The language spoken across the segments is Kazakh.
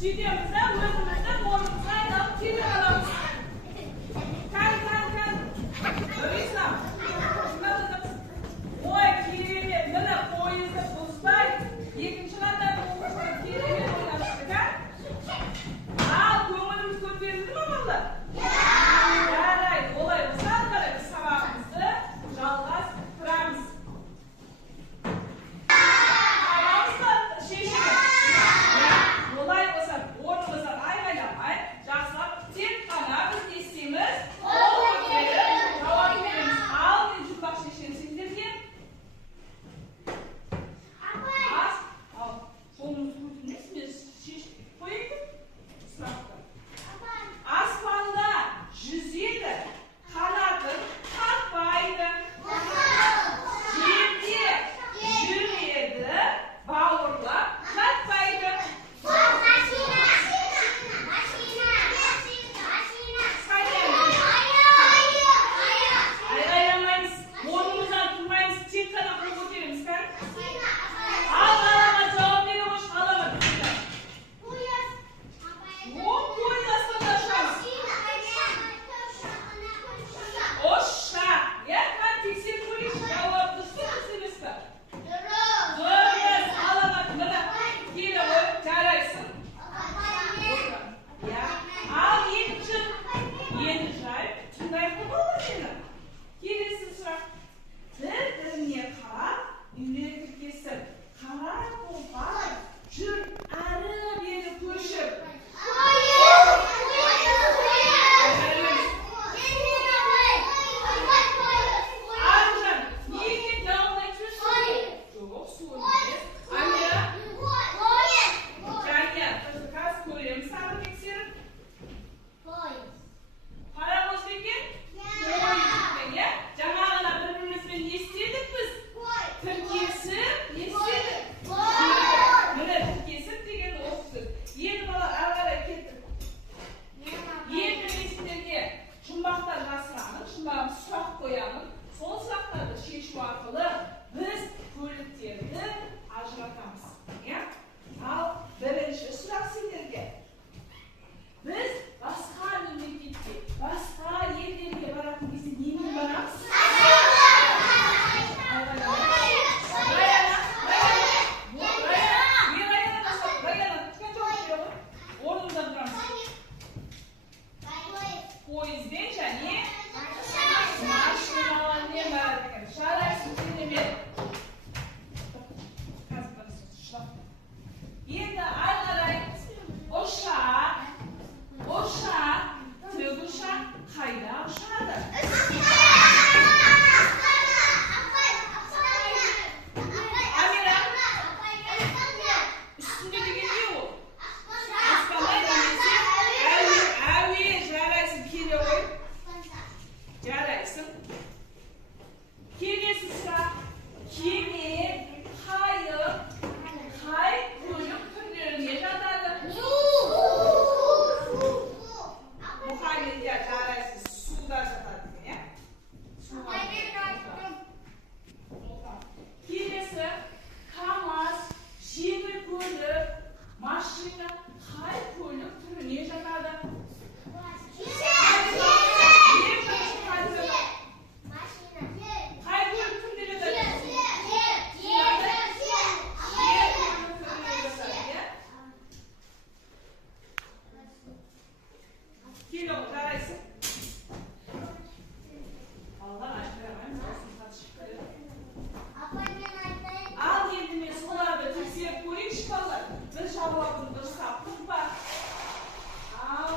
Sütüyoruz da özümüzde boynumuza aydalıp kelip alamız. Kan. Görüyorsun. Şuna kızım. Oy kelime. Nana boynunuza buzbay. Yekinçilerden boğuşlar kelime oynamıştık ha. Al koğunumuz kötüyerildi mi valla? Yaraydı. Olay olsa da biz sabahımızı жалғас тұрамыз. Арамызда шешіміз. Олай болса, орнымыздан айғайламай, жақсылап тек қана біз не істейміз? Жауап береміз. Ал мен жұмбақ шешем сендерге. Ал, қолымызды көтермейсің, мен шешіп қойайын. Сұрақты. Аспанда жүзеді, қанатын қақпайды. Жерде жүреді, бауырлап жатпайды. Айғайламаймыз, орнымыздан тұрмаймыз, тек қана қол көтереміз, қан? Ал қалама жауап бере қойшы, қалама тұрмайды. Қойды аспанда ұшамыз. Оша, қан тексеріп көрейікші, жауап дұрыс па, дұрыс емес пе? Дұрыс, қаламат, мына келе ғой, жарайсың. Ал екінші, енді жайып, тыңдайық болады мені. Келесі сұрақ. Бір-біріне қарап, үйлері тіркесіп, қара толғап, жүр әрі-бері көшіп. Аружан, неге жауабын айтып жүрсің? Жоқ, су емес. Амира? Жания, қазір көреміз саны тексеріп. Паровоз ба екен? Пойыз екен, иә? Жаңа ғана бір-бірімізбен не істедік біз? Тіркесіп, не істедік? Міне тіркесіп деген осы сөз. Енді балалар ары қарай кеттік. Енді мен сіздерге жұмбақтар жасырамын, жұмбағын сұрақ қоямын. Сол сұрақтарды шешу арқылы біз көліктерді ажыратамыз. Ал бірінші сұрақ сендерге. Біз басқа мемлекетке, басқа елдерге баратын кезде немен барамыз? Орнымыздан тұрамыз. Пойызбен және машиналармен барады екен. Жарайсың, сендермен. Енді ары қарай ұшақ, тікұшақ қайда ұшады? Амира, үстінде деген не ол? Аспанда немесе әуе, жарайсың, келе ғой. Жарайсың. Келесі сұрақ. Кеме, қайық, қай көлік түрлеріне жатады? Мұхаммед, жарайсың, суда жатады, иә? Келесі, КамАЗ, жеңіл көлік, машина, қай көлік түріне жатады? Қай көлік түріне жатады? Келе ғой, жарайсың. Аллар айтпайғаймыз, осынға шығып келеді. Ал енді мен соларды тексеріп көрейікші балалар. Біз жауабын дұрыс таптық па? Ал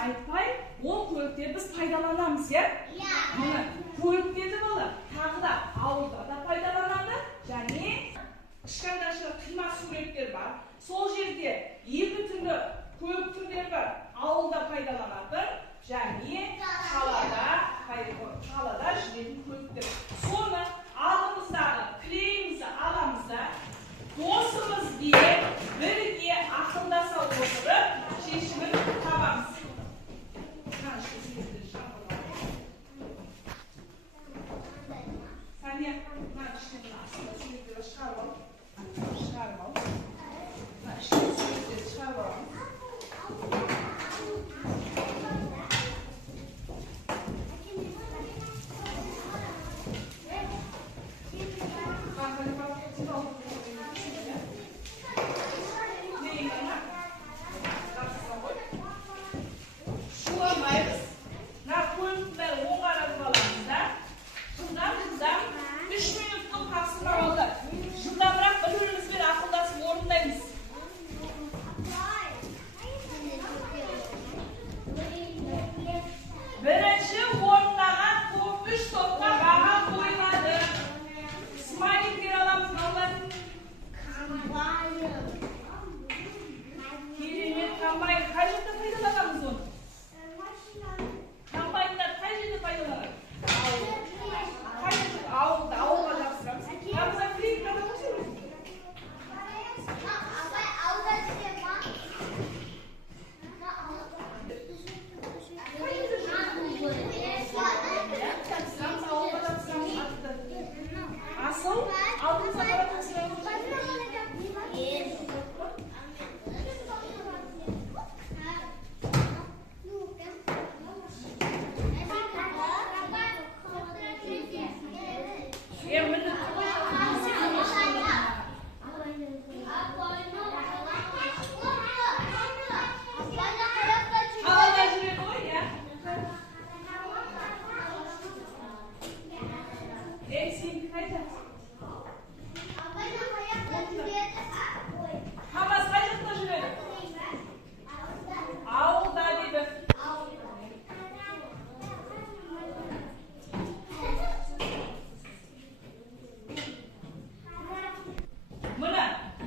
айтпай, ол көліктерді біз пайдаланамыз, иә? Міне, көліктерді бала тағы да ауылда да пайдаланады, және ышқандашы қима суреттер бар. Сол жерде екі түрлі көлік түрлері бар. Ауылда пайдаланатын, және қалада жүретін көліктер. Соны алдымыздағы клейімізді аламыз да, досымызбен бірге ақылдаса отырып, шешімін табамыз. Сәния, мына іштерін астында суреттері шығарып ал. Мына іштерін суреттері шығарып аламыз.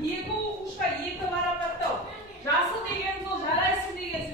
Екі оқушыға екі марапаттау. Жасы деген сол жарайсың деген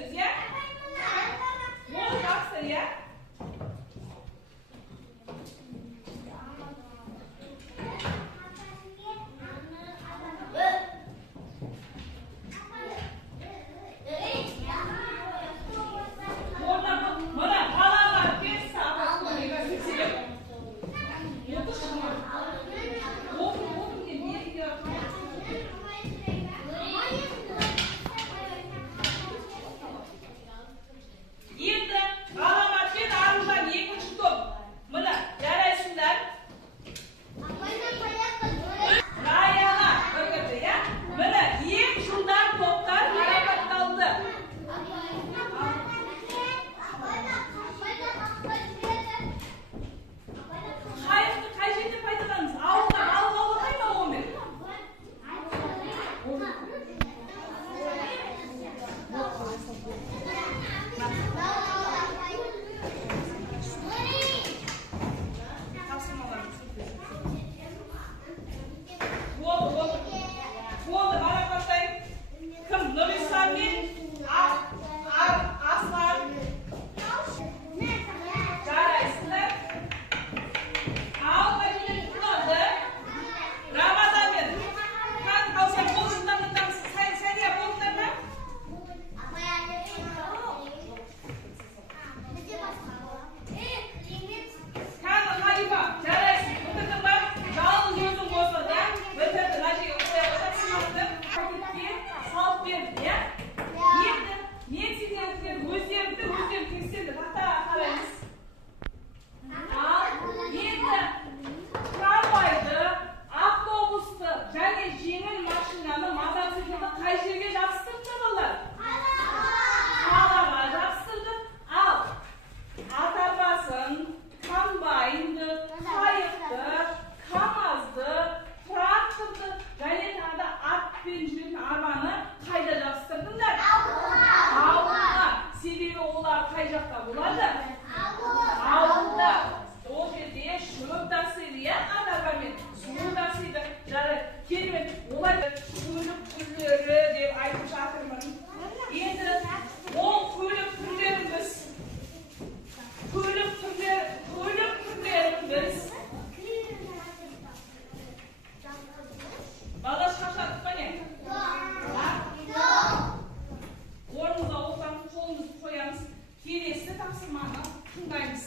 Келесі тапсырманы тыңдаймыз.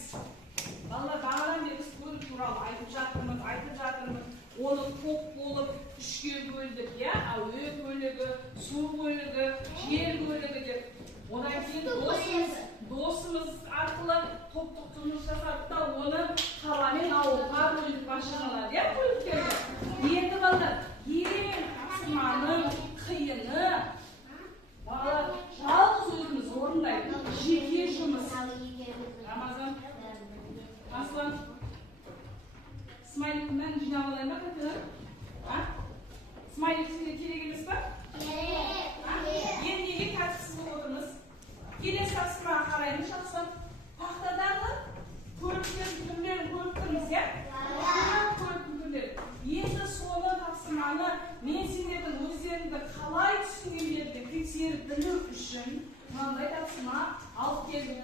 Балалар бағадан бері біз көлік туралы айтып жатырмыз. Оны топ болып үшке бөлдік, иә? Әуе көлігі, су көлігі, жер көлігі деп. Одан кейін досымыз арқылы топтық жұмыс жасадық та оны қаламен ауылға бөлдік машиналар, иә, көліктерді. Енді балалар, ең тапсырманың қиыны балалар жалғыз өзіміз орындайды. Жеке жұмыс. Рамазан, Аслан, смайлик мен жинап алайын ба қайтадан? Смайлик сізге керек емес па? Енді неге тәртіпсіз болып отырмыз? Келесі тапсырмаға қараймыз, жақсы. Тақтадағы көліктердің түрлерін көріп тұрмыз, иә? Көліктің түрлері. Енді соны тапсырманы мен сендердің өздеріңді қалай түсінгендерді тексеріп білу үшін мынандай тапсырма алып келдім.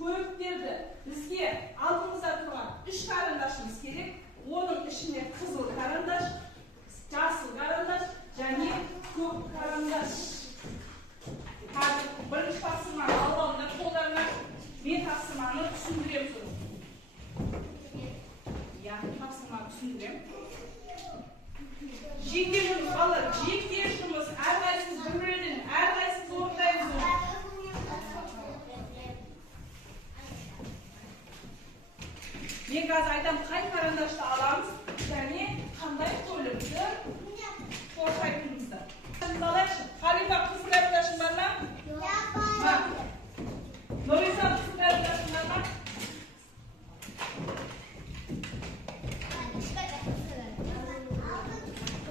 Көліктерді бізге алдымызда тұрған 3 қарындашымыз керек. Оның ішінде қызыл қарандаш, жасыл қарандаш және көк қарандаш. Қазір бірінші тапсырманы алғанда қолдарына мен тапсырманы түсіндірем. Тапсырманы түсіндірем. Жеке жұмыс, балалар, жеке жұмыс, әрқайсымыз біреуден, әрқайсымыз орындаймыз. Мен қазір айтам, қай қарандашты аламыз және қандай көлікті қоршайтынымызды. Алайықшы, Халима қыздың қарындашың бар ма? Нұриза қыздың қарындашың бар ма?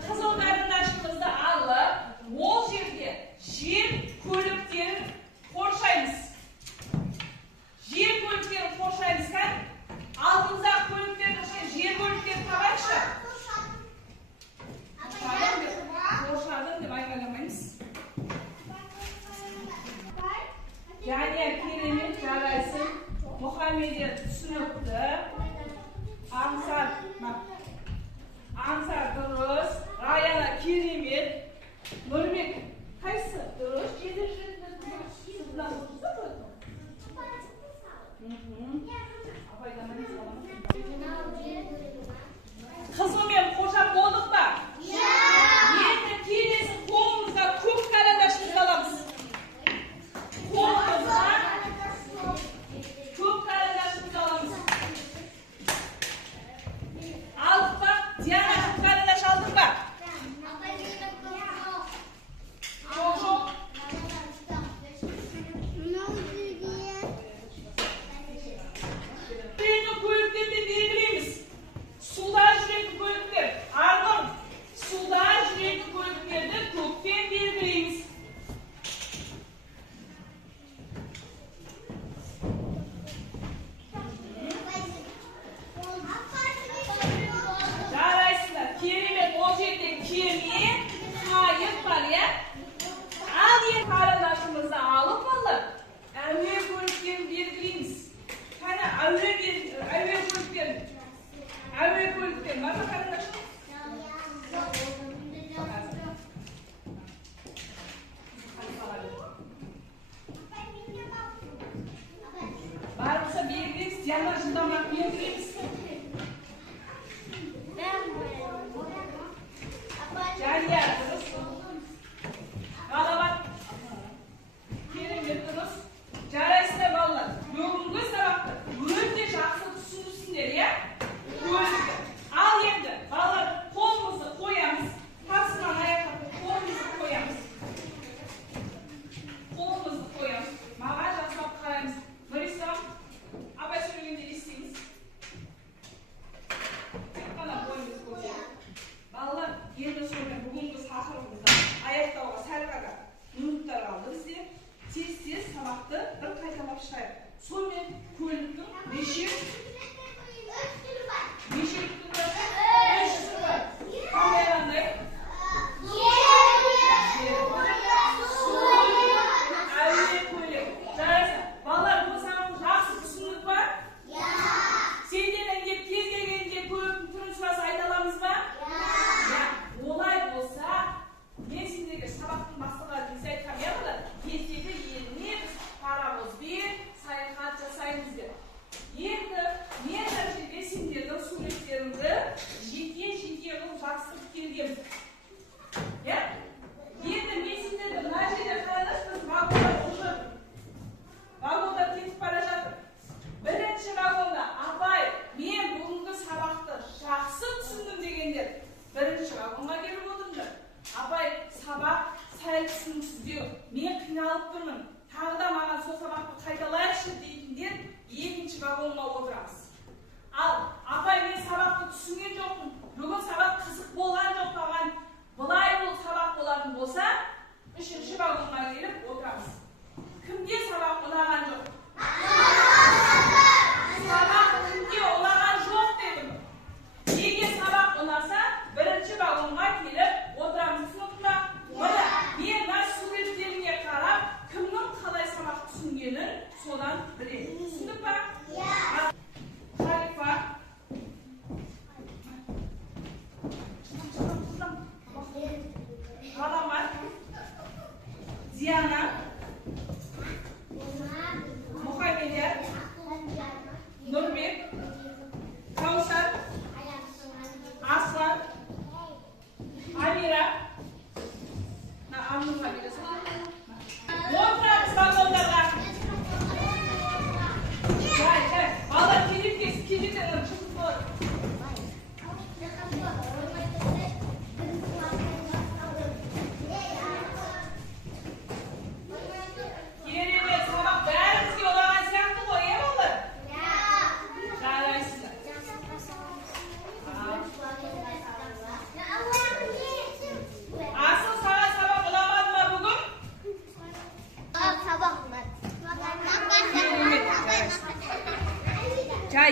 Қызыл қарындашымызды алып, ол жерге жер көліктерін қоршаймыз. Жер көліктерін қоршаймыз, кән? Алдымыздағы көліктерді жер көліктерін табайықшы. Қоршадым деп айғайламаймыз. Және керемет жарайсың. Мұхаммедия түсінікті. Аңсар дұрыс. Раяна керемет. Нұрбек қайсы? Дұрыс. Жедір қызымен қоршап болдық па? Енді келесі қолымызға көк қарандашымызды аламыз. Қолымызға көк қарандашымызды аламыз. Алдық па? Диана көк қарандаш алдың ба? Жоқ. Көліктерді белгілейміз. Суда жүретін көліктер. Арғын, суда жүретін көліктерді көкпен белгілейміз. Жарайсыңдар. Керемет, ол жерде кеме, қайық бар, иә? Ал ең қарындашымызды алып алып, әуе көліктерін белгілейміз. Қана әуе көліктерін. Әуе көліктер, бар ма қарындашым? Барымызда белгілейміз, Диана жылдамақ белгілейміз. Жәния дұрыс. Ғалабат. Керемет дұрыс. Жарайсыздар балалар. Бүгінгі сабақты өте жақсы түсіндірсіңдер, иә? Ал енді, балалар, қолымызды қоямыз. Тапсырманы аяқтап, қолымызды қоямыз. Қолымызды қоямыз. Маған жасап қараймыз. Нұрисам, апай сөйлегенде естейміз. Тек қана бойымызды көтеріп. Балалар, енді сонымен бүгінгі тақырыбымызды аяқтауға сәл ғана минуттар қалды бізде. Тез-тез сабақты бір қайталап шығайық. Сонымен көліктің неше түрі бар? Қандай қандай? Әуе көлік. Жарайсың. Балалар, бұл саған жақсы түсіндік па? Сендерден кез келгенде көліктің түрін сұраса айта аламыз ба? Олай болса, мен сендерге сабақтың басталары біз айтқам, иә балалар? Ертегі еліне біз паровозбен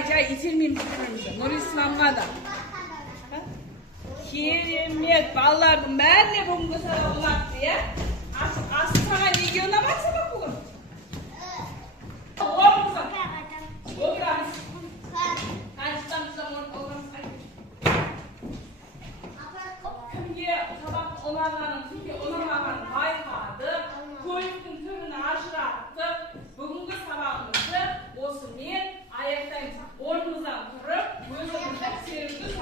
Jay itirmeyeyim birbirimize. Nur İslam'a da. Kerimet. Ballarım ben de bugün sana ulaştı ya. Asıl sana videona baksana bugün. Oğlum sen. Oğlum. Kaçtan zaman oğlum sen. Kimge sabah olanların çünkü olanların baykadı. Koyuktun türünü aşırattı. Bugünkü sabahımızı olsun men ayaktayım. Ornumuzdan durup gözümüzde serimiz